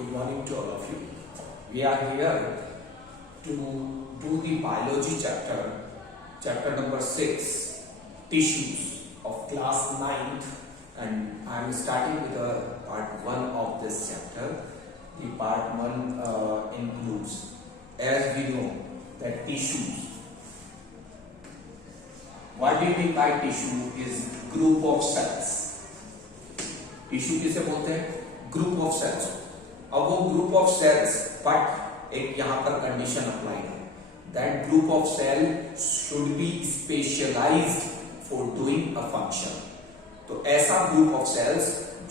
Good morning to all of you. We are here to do the biology chapter number 6, tissues of class 9th, and I am starting with part 1 of this chapter. The part 1 includes, as we know, that tissues. What do you mean by tissue? Is group of cells. Tissue किसे बोलते हैं? Group of cells. अब वो group of cells, but एक यहां पर condition apply है, that group of cell should be specialised for doing a function. तो ऐसा ग्रुप ऑफ सेल्स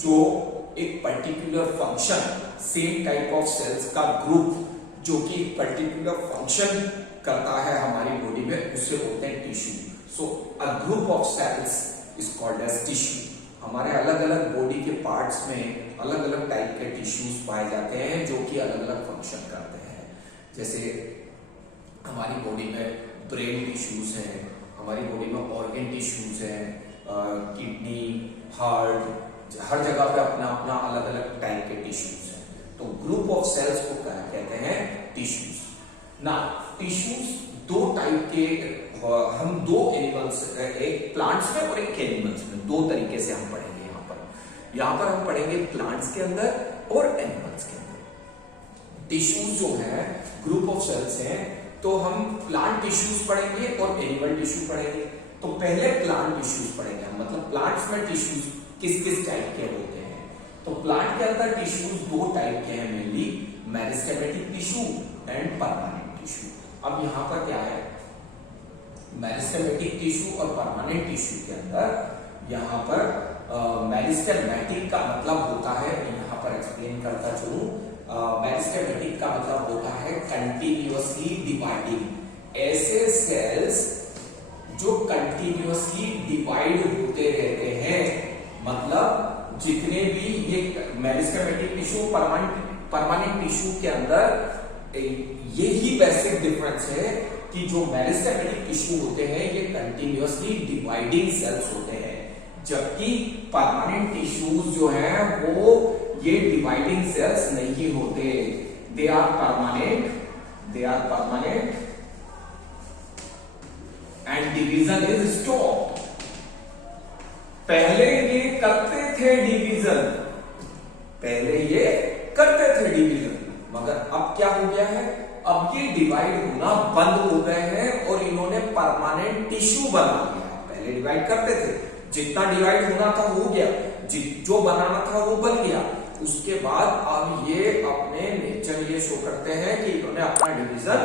जो एक particular function, same type of cells का ग्रुप जो कि एक पर्टिकुलर फंक्शन करता है हमारी बॉडी में, उसे बोलते हैं tissue. So a group of cells is called as tissue. हमारे अलग अलग बॉडी के पार्ट्स में अलग अलग टाइप के टिश्यूज पाए जाते हैं जो कि अलग अलग फंक्शन करते हैं. जैसे हमारी बॉडी में ब्रेन टिश्यूज हैं, हमारी बॉडी में ऑर्गन टिश्यूज हैं, किडनी, हार्ट, हर जगह पे अपना अपना अलग अलग टाइप के टिश्यूज हैं. तो ग्रुप ऑफ सेल्स को क्या कहते हैं? टिश्यूज. ना टिश्यूज दो टाइप के, हम दो एनिमल्स, एक प्लांट्स में और एक एनिमल्स में, दो तरीके से हम पढ़ेंगे. यहां पर हम पढ़ेंगे प्लांट्स के अंदर और एनिमल्स के अंदर. टिश्यूज जो है ग्रुप ऑफ सेल्स हैं, तो हम प्लांट टिश्यूज पढ़ेंगे और एनिमल टिश्यू पढ़ेंगे. तो पहले प्लांट टिश्यूज पढ़ेंगे हम, मतलब प्लांट्स में टिश्यूज किस किस टाइप के होते हैं. तो प्लांट के अंदर टिश्यूज दो टाइप के हैं mainly, meristematic tissue and permanent tissue. अब यहां पर क्या है, मेरिस्टेमेटिक टिश्यू और परमानेंट टिश्यू के अंदर यहां पर मेरिस्टेमेटिक का मतलब होता है, यहां पर एक्सप्लेन करता चलूं. मेरिस्टेमेटिक का मतलब होता है कंटिन्यूअसली डिवाइडिंग. ऐसे सेल्स जो कंटिन्यूअसली डिवाइड होते रहते हैं, मतलब जितने भी ये मेरिस्टेमेटिक टिश्यू, परमानेंट टिश्यू के अंदर यही बेसिक डिफरेंस है कि जो मेरिस्टेमेटिक टिश्यू होते हैं ये कंटिन्यूअसली डिवाइडिंग सेल्स होते हैं, जबकि परमानेंट टिश्यूज जो हैं वो ये डिवाइडिंग सेल्स नहीं होते. They are permanent and division is stopped. पहले ये करते थे डिवीजन, मगर अब क्या हो गया है, अब ये डिवाइड होना बंद हो गए हैं और इन्होंने परमानेंट टिश्यू बना लिया. पहले डिवाइड करते थे, जितना डिवाइड होना था हो गया, जो बनाना था वो बन गया. उसके बाद अब ये अपने नेचर ये शो करते हैं कि इन्होंने अपना डिवीजन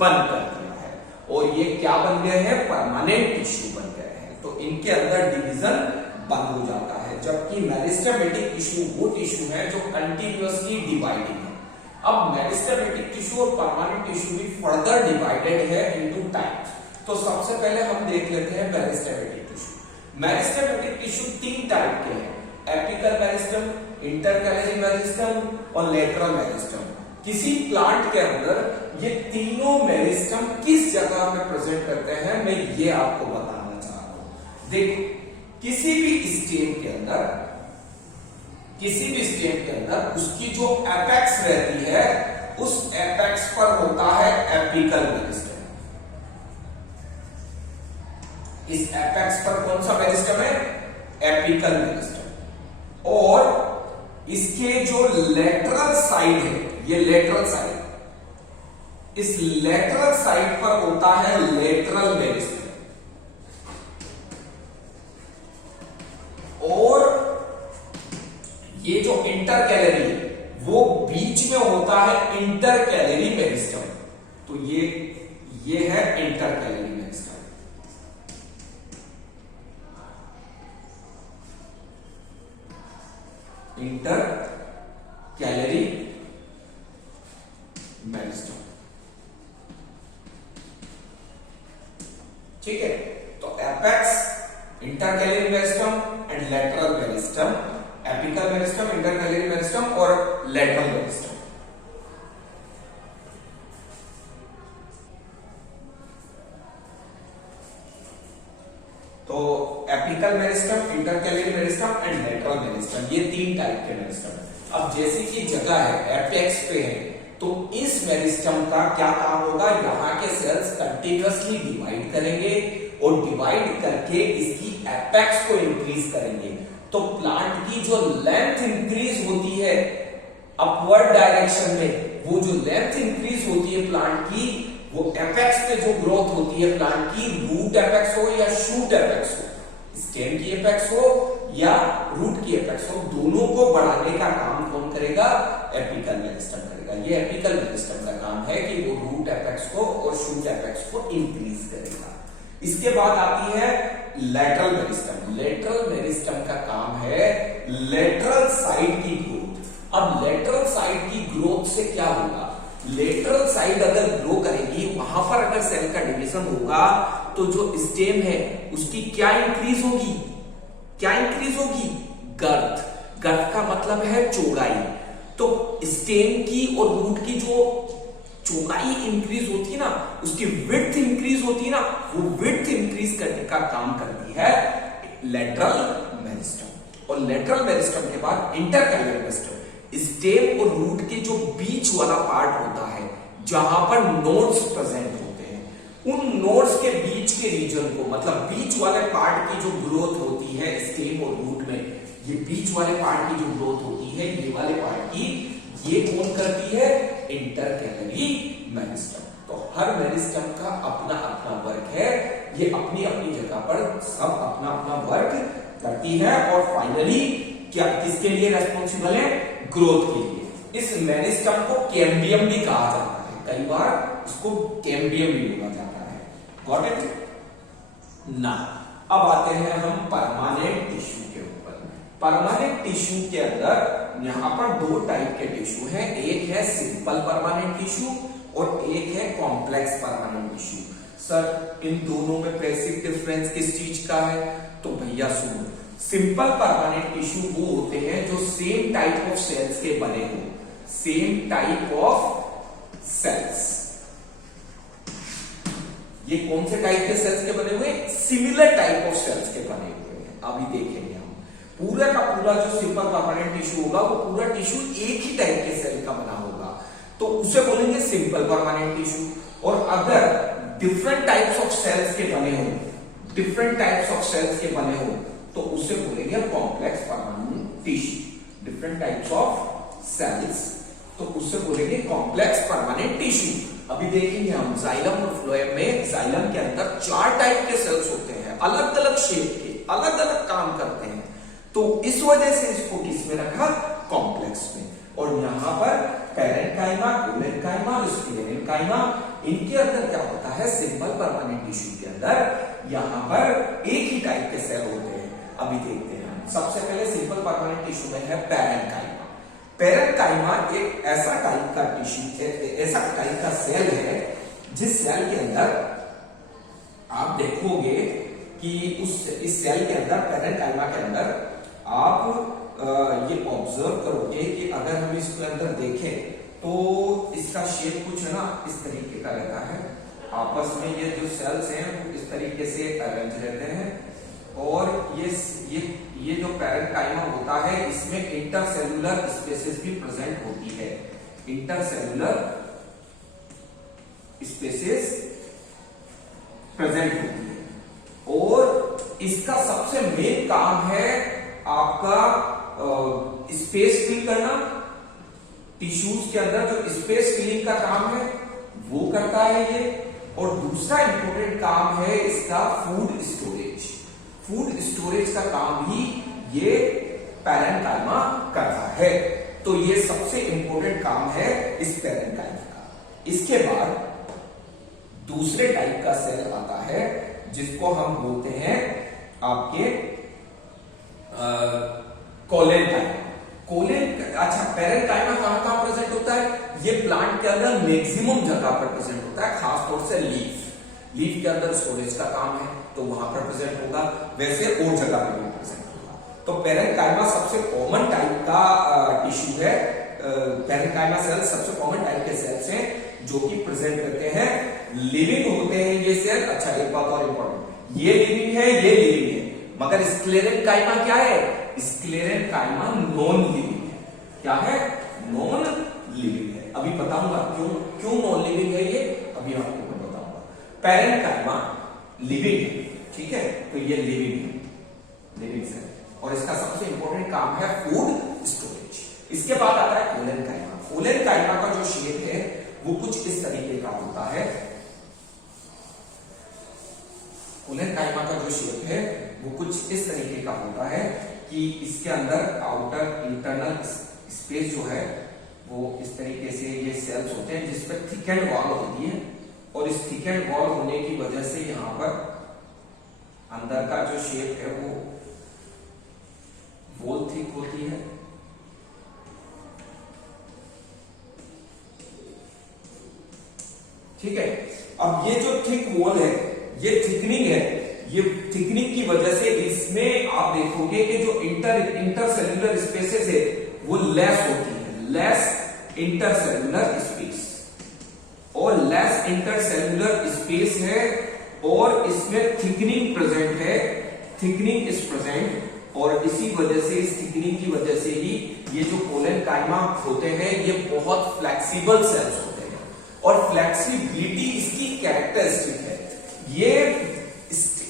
बंद कर दिया है और ये क्या बन गए हैं? परमानेंट टिश्यू बन गए हैं. तो इनके अंदर डिवीजन बंद हो जाता है, जबकि मेरिस्टेमेटिक टिश्यू वो टिश्यू है जो कंटिन्यूअसली डिवाइडिंग है. अब मेरिस्टेमेटिक टिश्यू और परमानेंट टिश्यू भी फर्दर डिवाइडेड है इनटू टाइप्स. तो सबसे पहले हम देख लेते हैं मेरिस्टेमेटिक टिश्यू. मेरिस्टेमेटिक टिश्यू तीन टाइप के हैं, एपिकल मेरिस्टम, इंटरकैलरी मेरिस्टम और लेटरल मेरिस्टम. किसी प्लांट के अंदर ये तीनों मेरिस्टम किस जगह में प्रेजेंट करते हैं, मैं ये आपको बताना चाहता हूं. देखो, किसी भी स्टेम के अंदर उसकी जो एपेक्स रहती है, उस एपेक्स पर होता है एपिकल मेरिस्टम. इस एपेक्स पर कौन सा मेरिस्टम है? Apical meristem. और इसके जो लेटरल साइड है, ये लेटरल साइड, इस लेटरल साइड पर होता है लेटरल मेरिस्टम. और ये जो इंटरकैलरी है वो बीच में होता है इंटरकैलरी मेरिस्टम. तो ये है इंटरकैलरी मेरिस्टम. इंटरकैलरी मेरिस्टम, ठीक है. तो apex, intercalary meristem and lateral meristem, apical meristem, intercalary meristem और लेटरल मेरिस्टम. तो apical meristem, intercalary meristem and lateral meristem, ये 3 टाइप के मेरिस्टम। अब जैसी की जगह है एपेक्स पे है, तो इस मेरिस्टम का क्या काम होगा, यहाँ के सेल्स कंटिन्यूअसली डिवाइड करेंगे और डिवाइड करके इसकी एपेक्स को इंक्रीज करेंगे। तो प्लांट की जो लेंथ इंक्रीज होती है अपवर्ड डायरेक्शन में, वो जो लेंथ इंक्रीज होती है प्लांट की, वो एपेक्स पे जो ग्रोथ होती है प्लांट की, रूट एपेक्स हो या शूट एपेक्स हो, स्टेम की एपेक्स हो या रूट की एपेक्स हो, दोनों को बढ़ाने का काम कौन करेगा, एपिकल मेरिस्टम करेगा। ये एपिकल मेरिस्टम का काम है कि वो रूट एपेक्स को और शूट एपेक्स को इंक्रीज करेगा। इसके बाद आती है लेटरल मेरिस्टम। लेटरल मेरिस्टम का काम है लेटरल साइड की ग्रोथ। अब लेटरल साइड की ग्रोथ से क्या होगा, लेटरल साइड अगर ग्रो करेगी, वहां पर अगर सेल का डिवीजन होगा, तो जो स्टेम है उसकी क्या इंक्रीज होगी, क्या इंक्रीज होगी, गर्थ। गर्थ का मतलब है चौड़ाई। तो स्टेम की और रूट की जो चौड़ाई इंक्रीज होती है ना, उसकी विड्थ इंक्रीज होती है ना, वो विड्थ इंक्रीज करने का काम करती है लेटरल मेरिस्टम। और लेटरल मेरिस्टम के बाद इंटरकैलरी मेरिस्टम। स्टेम और रूट के जो बीच वाला पार्ट होता है, जहां पर नोड्स प्रेजेंट होते हैं, उन नोड्स के बीच के रीजन को, मतलब बीच वाले पार्ट की जो ग्रोथ होती है स्टेम और रूट में, ये बीच वाले पार्ट की जो ग्रोथ होती है, ये वाले पार्ट की, ये कौन करती है, इंटरकैलरी मेरिस्टम। तो हर मेरिस्टम का अपना अपना वर्क है, ये अपनी अपनी जगह पर सब अपना अपना वर्क करती है और फाइनली क्या किसके लिए रेस्पॉन्सिबल है, ग्रोथ के लिए। इस मेरिस्टम को कैम्बियम भी कहा जाता है, कई बार इसको कैम्बियम भी बोला जाता है। गॉट इट ना। अब आते हैं हम परमानेंट टिश्यू के ऊपर। परमानेंट टिश्यू के अंदर यहां पर 2 टाइप के टिश्यू हैं, एक है सिंपल परमानेंट टिश्यू और एक है कॉम्प्लेक्स परमानेंट टिश्यू। सर इन दोनों में बेसिक डिफरेंस किस चीज का है, तो भैया सुनो, सिंपल परमानेंट टिश्यू वो होते हैं जो सेम टाइप ऑफ सेल्स के बने हो, सेम टाइप ऑफ सेल्स। ये कौन से टाइप के सेल्स के बने हुए, सिमिलर टाइप ऑफ सेल्स के बने हुए हैं। अभी देखेंगे हम पूरा का पूरा जो सिंपल परमानेंट टिश्यू होगा, वो पूरा टिश्यू एक ही टाइप के सेल का बना होगा, तो उसे बोलेंगे सिंपल परमानेंट टिश्यू। और अगर डिफरेंट टाइप्स ऑफ सेल्स के बने हो, डिफरेंट टाइप्स ऑफ सेल्स के बने हो, तो उसे बोलेंगे complex permanent tissue. Different types of cells, तो उसे बोलेंगे कॉम्प्लेक्स परमानेंट टिश्यू। अभी देखेंगे हम जाइलम और फ्लोएम में, जाइलम के अंदर 4 टाइप के सेल्स होते हैं, अलग अलग शेप के, अलग अलग काम करते हैं, तो इस वजह से इसको किसमें रखा, कॉम्प्लेक्स में। और यहां पर पैरेन्काइमा, कोलेन्काइमा, स्पिलेन्काइमा, इनके अंदर क्या होता है, सिंपल परमानेंट टिश्यू के अंदर यहां पर एक ही टाइप के सेल होते हैं। अभी देखते हैं, सबसे पहले सिंपल परमानेंट टिश्यू में है पैरेन्काइमा। पैरेन्काइमा एक ऐसा टाइप का टिश्यू, ऐसा टाइप का सेल है जिस सेल के अंदर आप देखोगे कि इस सेल के अंदर, पैरेन्काइमा के अंदर आप ये ऑब्जर्व करोगे कि अगर हम इसके अंदर देखें तो इसका शेप कुछ है ना इस तरीके का रहता है, आपस में ये जो सेल्स हैं वो इस तरीके से अरेंज रहते हैं। और ये जो पैरेन्काइमा होता है, इसमें इंटरसेल्युलर स्पेसेस भी प्रेजेंट होती है, इंटरसेल्युलर स्पेसेस प्रेजेंट होती है। और इसका सबसे मेन काम है आपका स्पेस फिल करना, टिश्यूज के अंदर जो स्पेस फिलिंग का काम है वो करता है ये। और दूसरा इंपॉर्टेंट काम है इसका फूड स्टोरेज। फूड स्टोरेज का काम भी ये पैरेन्काइमा करता है। तो ये सबसे इंपॉर्टेंट काम है इस पैरेन्काइमा का। इसके बाद दूसरे टाइप का सेल आता है जिसको हम बोलते हैं आपके कोलेन्काइमा। अच्छा, पैरेन्काइमा कहां प्रेजेंट होता है, ये प्लांट के अंदर मैक्सिमम जगह पर प्रेजेंट होता है, खासतौर से लीफ के अंदर स्टोरेज का काम है तो वहां पर प्रेजेंट होगा, वैसे और जगह पर भी प्रेजेंट होगा। तो पैरेन्काइमा सबसे कॉमन टाइप का टिश्यू है। पैरेन्काइमा सेल सबसे कॉमन टाइप के सेल्स हैं जो कि प्रेजेंट करते हैं, लिविंग होते हैं ये सेल। अच्छा, एक बात और इंपॉर्टेंट, ये लिविंग है, ये लिविंग है, मगर स्क्लेरेनकाइमा क्या है? स्क्लेरेनकाइमा नॉन लिविंग है। क्या है? नॉन लिविंग है। अभी बताऊंगा क्यों नॉन लिविंग है ये, अभी आपको मैं बताऊंगा। पैरेंकाइमा लिविंग है, ठीक है, तो ये लिविंग है, लिविंग सेल, और इसका सबसे इंपॉर्टेंट काम है फूड स्टोरेज। इसके बाद आता है कोलेनकाइमा। कोलेनकाइमा का जो शेप है वो कुछ इस तरीके का होता है। कोलेनकाइमा का जो शेप है वो कुछ इस तरीके का होता है कि इसके अंदर आउटर इंटरनल स्पेस जो है वो इस तरीके से ये सेल्स होते हैं जिस पर थिकेंड वॉल होती है, और इस थिकेंड वॉल होने की वजह से यहां पर अंदर का जो शेप है वो वॉल थिक होती है। ठीक है, अब ये जो थिक वॉल है, ये थिकनिंग है, ये थिकनिंग की वजह से इसमें आप देखोगे कि जो इंटरसेल्युलर स्पेसेस है वो लेस होती है, लेस इंटरसेल्युलर स्पेस, और लेस इंटरसेल्युलर स्पेस है, और इसमें थिकनिंग प्रेजेंट है, थिकनिंग इज प्रेजेंट, और इसी वजह से, इस थिकनिंग की वजह से ही ये जो कोलेनकाइमा होते हैं ये बहुत फ्लेक्सिबल सेल्स होते हैं, और फ्लेक्सिबिलिटी इसकी कैरेक्टरिस्टिक है। ये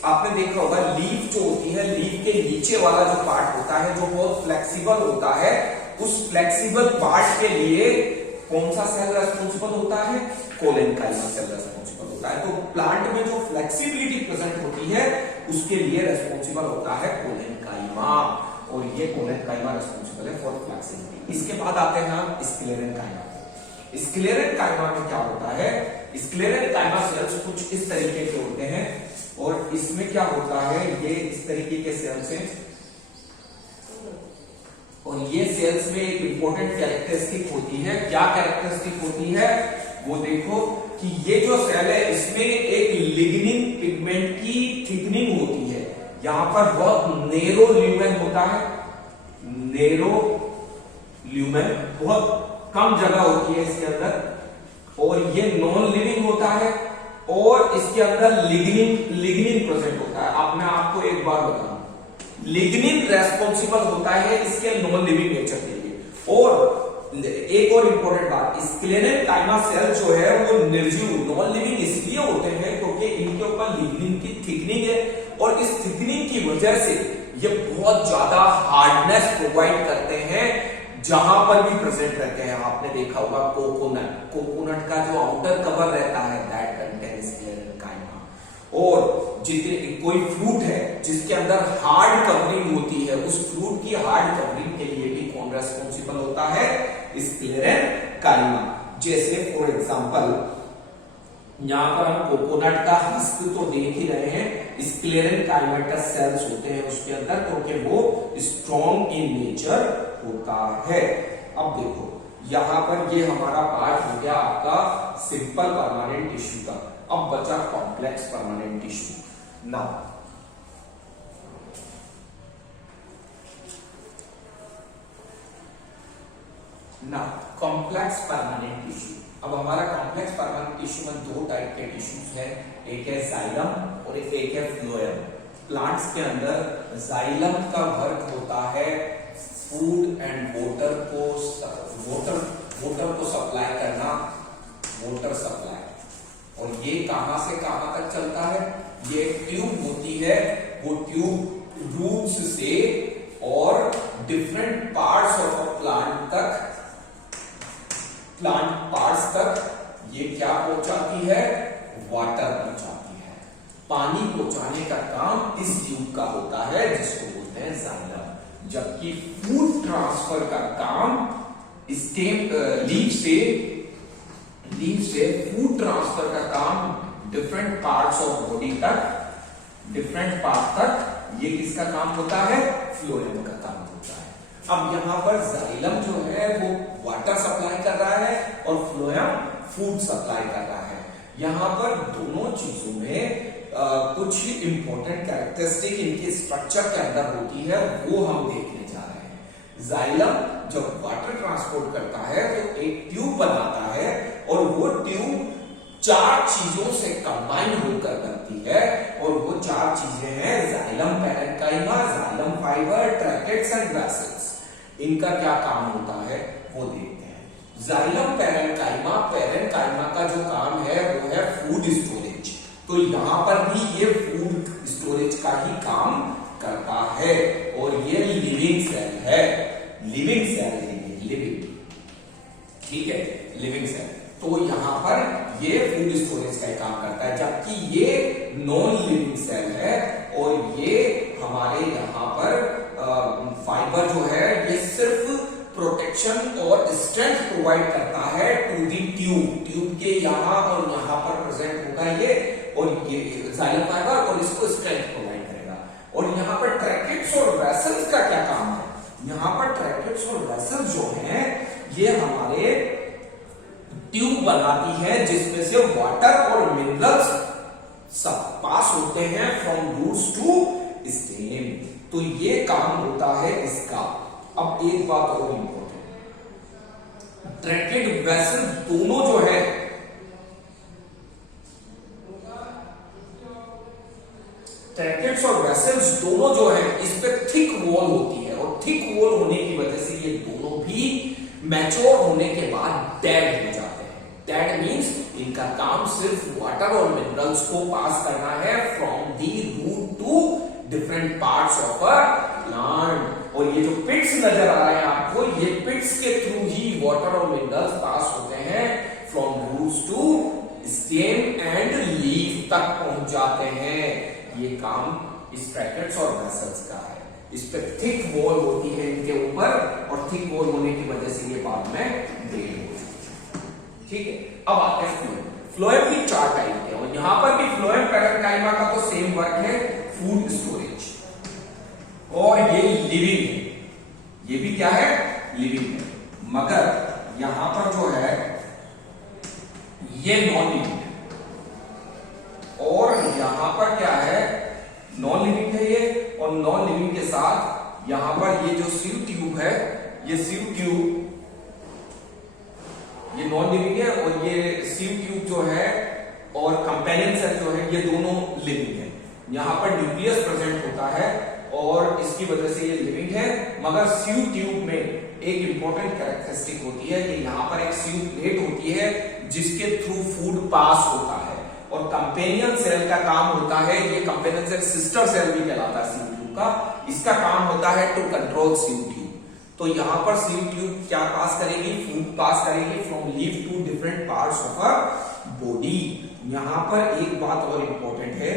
आपने देखा होगा लीफ जो होती है, लीफ के नीचे वाला जो पार्ट होता है जो बहुत फ्लेक्सिबल होता है, उस फ्लेक्सिबल पार्ट के लिए कौन सा सेल रेस्पॉन्सिबल होता है? कोलेनकाइमा सेल रेस्पॉन्सिबल होता है। तो प्लांट में जो फ्लेक्सिबिलिटी प्रेजेंट होती है उसके लिए रेस्पॉन्सिबल होता है कोलेनकाइमा, और ये कोलेनकाइमा रेस्पॉन्सिबल है फॉर फ्लेक्सिबिलिटी। इसके बाद आते हैं हम स्क्लेरेनकाइमा। स्क्लेरेनकाइमा में क्या होता है? स्क्लेरेनकाइमा सेल्स कुछ इस तरीके के होते हैं, और इसमें क्या होता है, ये इस तरीके के सेल्स हैं, और ये सेल्स में एक इंपॉर्टेंट कैरेक्टरिस्टिक होती है। क्या कैरेक्टरिस्टिक होती है? वो देखो कि ये जो सेल है इसमें एक लिग्निन पिगमेंट की थिकनिंग होती है। यहां पर बहुत नेरो ल्यूमेन होता है, नेरो ल्यूमेन, बहुत कम जगह होती है इसके अंदर, और ये नॉन लिविंग होता है, और इसके अंदर लिग्निन प्रेजेंट होता है। अब मैं आपको एक बार बताऊं, लिग्निन रेस्पॉन्सिबल होता है इसके नॉन लिविंग नेचर के लिए। और एक और इंपॉर्टेंट बात, स्क्लेरेनकाइमा सेल जो है वो निर्जीव, नॉन लिविंग इसलिए होते हैं क्योंकि इनके ऊपर लिग्निन की थिकनिंग है, और इस थिकनिंग की वजह से ये बहुत ज्यादा हार्डनेस प्रोवाइड करते हैं जहां पर भी प्रेजेंट रहते हैं। आपने देखा होगा कोकोनट का जो आउटर कवर रहता है दैट कंटेन स्क्लेरेनकाइमा, और जितने कोई फ्रूट है जिसके अंदर हार्ड कवरिंग होती है, उस फ्रूट की हार्ड कवरिंग के लिए भी कौन रेस्पॉन्सिबल होता है? स्क्लेरेनकाइमा। जैसे फॉर एग्जांपल यहां पर हम कोकोनट का हस्क तो देख ही रहे हैं, स्क्लेरेनकाइमेटस सेल्स होते हैं उसके अंदर, क्योंकि वो स्ट्रॉन्ग इन नेचर होता है। अब देखो यहां पर ये हमारा पार्ट हो गया आपका सिंपल परमानेंट टिश्यू का। अब बचा complex permanent tissue. Now complex permanent tissue. अब हमारा कॉम्प्लेक्स परमानेंट टिश्यू में दो टाइप के टिश्यूज हैं, एक है जाइलम और एक है फ्लोएम। प्लांट्स के अंदर जाइलम का वर्क होता है फूड एंड वाटर को सप्लाई करना, वाटर सप्लाई, और ये कहां से कहां तक चलता है? ये ट्यूब होती है, वो ट्यूब रूट्स से और different parts of a plant parts तक ये क्या पहुंचाती है? वाटर पहुंचाती है। पानी पहुंचाने का काम इस ट्यूब का होता है जिसको बोलते हैं जाइलम, जबकि फूड ट्रांसफर का काम स्टेम लीफ से फूड ट्रांसफर का काम डिफरेंट पार्ट्स ऑफ बॉडी तक, डिफरेंट पार्ट तक, ये किसका काम होता है? फ्लोएम का काम होता है। अब यहां पर जाइलम जो है वो वाटर सप्लाई कर रहा है और फ्लोएम फूड सप्लाई कर रहा है। यहां पर दोनों चीजों में कुछ इंपॉर्टेंट कैरेक्टरिस्टिक इनके स्ट्रक्चर के अंदर होती है, वो हम देखने जा रहे हैं। जाइलम जब वाटर ट्रांसपोर्ट करता है तो एक ट्यूब बनाता है, और वो ट्यूब 4 चीजों से कंबाइन होकर बनती है, और वो 4 चीजें हैं xylem parenchyma, xylem fibre, tracheids and vessels. इनका क्या काम होता है वो देखते हैं। जाइलम पैरेन्काइमा, पैरेन्काइमा का जो काम है वो है फूड स्टोरेज। तो यहां पर भी ये फूड स्टोरेज का ही काम करता है, और ये लिविंग सेल है, लिविंग सेल है ये, लिविंग, ठीक है, लिविंग सेल। तो यहां पर ये फूड स्टोरेज का काम करता है, जबकि ये नॉन लिविंग सेल है, और ये हमारे यहां पर फाइबर जो है ये सिर्फ प्रोटेक्शन और स्ट्रेंथ प्रोवाइड करता है टू दी ट्यूब, ट्यूब के यहां और यहां पर प्रेजेंट होगा ये, और ये जाइलम फाइबर, और इसको स्ट्रेंथ प्रोवाइड करेगा। और यहां पर ट्रैकेट्स और वेसल्स का क्या काम है? यहां पर ट्रैकेट्स और वेसल्स जो हैं ये हमारे ट्यूब बनाती है जिसमें से वाटर और मिनरल्स सब पास होते हैं फ्रॉम रूट्स टू स्टेम। तो ये काम होता है इसका। अब एक बात और इंपॉर्टेंट, ट्रैकेट वेसल दोनों जो है, ट्रैकेट्स और वेसल्स दोनों जो है इस पे थिक वॉल होती है, और थिक वॉल होने की वजह से ये दोनों भी मैच्योर होने के बाद डेड हो जाते हैं। डेड मींस इनका काम सिर्फ वाटर और मिनरल्स को पास करना है from the root to different parts of a plant. और ये जो पिट्स नजर आ रहे हैं आपको, ये पिट्स के थ्रू ही वाटर और मिनरल्स पास होते हैं from roots to stem and leaf तक पहुंच जाते हैं। ये काम इस ट्रैकेट्स और वेसल्स का है। इस पे थिक वॉल होती है इनके ऊपर, और थिक वॉल होने की वजह से ये बाद में ब्रेक हो जाती है, ठीक है। अब आते हैं फ्लोएम। फ्लोएम भी 4 टाइप के, और यहां पर भी फ्लोएम पैरेन्काइमा का तो सेम वर्क है, फूड स्टोरेज, और ये लिविंग है। ये भी क्या है? लिविंग है। मगर यहां पर जो है ये नॉन लिविंग है, और यहां पर क्या है? नॉन लिविंग है ये, और नॉन लिविंग के साथ यहां पर ये जो सीव ट्यूब है, ये सीव ट्यूब, ये नॉन लिविंग है, और ये सीव ट्यूब जो है और कंपेनियन सेल जो है ये दोनों लिविंग है। यहां पर न्यूक्लियस प्रेजेंट होता है, और इसकी वजह से ये लिविंग है। मगर सीव ट्यूब में एक इंपॉर्टेंट कैरेक्टरिस्टिक होती है कि यहां पर एक सीव प्लेट होती है जिसके थ्रू फूड पास होता है, और कंपेनियन सेल का काम होता है, ये कंपेनियन सेल सिस्टर सेल भी कहलाता है सीव ट्यूब का, इसका काम होता है टू कंट्रोल सीव ट्यूब। तो यहां पर सीव ट्यूब क्या पास करेगी? फूड पास करेगी from leaf to different parts of a body. यहां पर एक बात और इंपॉर्टेंट है,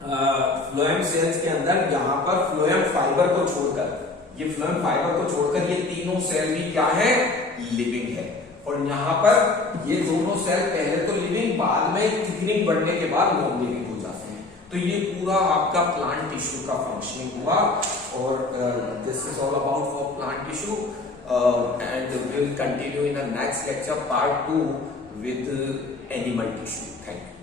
फ्लोएम सेल्स के अंदर यहां पर फ्लोएम फाइबर को छोड़कर, ये फ्लोएम फाइबर को छोड़कर ये तीनों सेल भी क्या है? लिविंग है। और यहां पर ये दोनों सेल पहले तो लिविंग, बाद में थिकनिंग बढ़ने के बाद नॉन लिविंग हो जाते हैं। तो ये पूरा आपका प्लांट टिश्यू का फंक्शनिंग हुआ, और this is all about for plant tissue, and we will continue in the next lecture part 2 with animal tissue. Thank you.